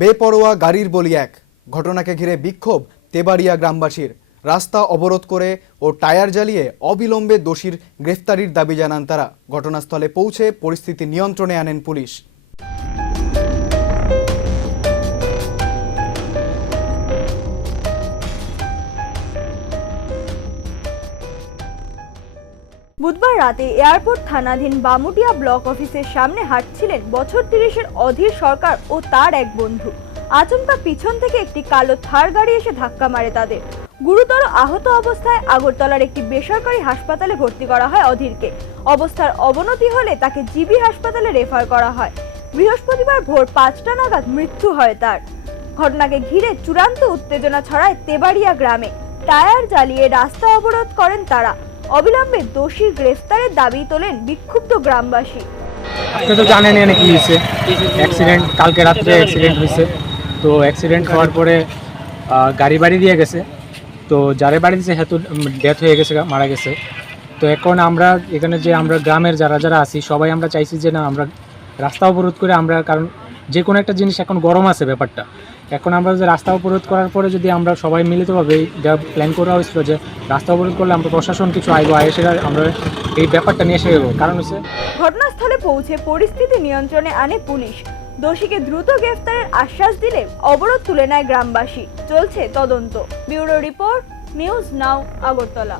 বেপরোয়া গাড়ির বলি এক। ঘটনাকে ঘিরে বিক্ষোভ তেবাড়িয়া গ্রামবাসীর। রাস্তা অবরোধ করে ও টায়ার জ্বালিয়ে অবিলম্বে দোষীর গ্রেফতারির দাবি জানান তারা। ঘটনাস্থলে পৌঁছে পরিস্থিতি নিয়ন্ত্রণে আনেন পুলিশ। বুধবার রাতে এয়ারপোর্ট থানাধীন বামুটিয়া ব্লক অফিসের সামনে হাঁটছিলেন বছর ৩০-এর অধীর সরকার ও তার এক বন্ধু। আচমকা পিছন থেকে একটি কালো থার গাড়ি এসে ধাক্কা মারে তাদের। গুরুতর আহত অবস্থায় আগরতলার একটি বেসরকারি হাসপাতালে ভর্তি করা হয় অধীরকে। অবস্থার অবনতি হলে তাকে জিবি হাসপাতালে রেফার করা হয়। বৃহস্পতিবার ভোর ৫টা নাগাদ মৃত্যু হয় তার। ঘটনাকে ঘিরে চূড়ান্ত উত্তেজনা ছড়ায় তেবাড়িয়া গ্রামে। টায়ার জ্বালিয়ে রাস্তা অবরোধ করেন তারা। অবিলম্বে দোষীর গ্রেফতারের দাবি তোলেন বিক্ষুব্ধ গ্রামবাসী। আপনি তো জানেন এখানে কি হয়েছে, অ্যাক্সিডেন্ট, কালকে রাত্রে অ্যাক্সিডেন্ট হয়েছে। তো অ্যাক্সিডেন্ট হওয়ার পরে গাড়ি বাড়ি দিয়ে গেছে। তো যারে বাড়ি দিয়েছে হেতু ডেথ হয়ে গেছে, মারা গেছে। তো এখন আমরা এখানে যে আমরা গ্রামের যারা আছি সবাই আমরা চাইছি যে না, আমরা রাস্তা অবরোধ করে আমরা, কারণ যে কোনো একটা জিনিস এখন গরম আছে ব্যাপারটা। এখন আমরা যে রাস্তা অবরোধ করার পরে যদি আমরা সবাই মিলিতভাবে যা প্ল্যান করা হয়েছিল যে রাস্তা অবরোধ করলে আমরা প্রশাসন কিছু এসে আমরা এই ব্যাপারটা নিয়ে এসে যাবো। কারণ হচ্ছে ঘটনাস্থলে পৌঁছে পরিস্থিতি নিয়ন্ত্রণে আনে পুলিশ। দোষীকে দ্রুত গ্রেফতারের আশ্বাস দিলে অবরোধ তুলে নেয় গ্রামবাসী। চলছে তদন্ত। Bureau report, news now, Agartala.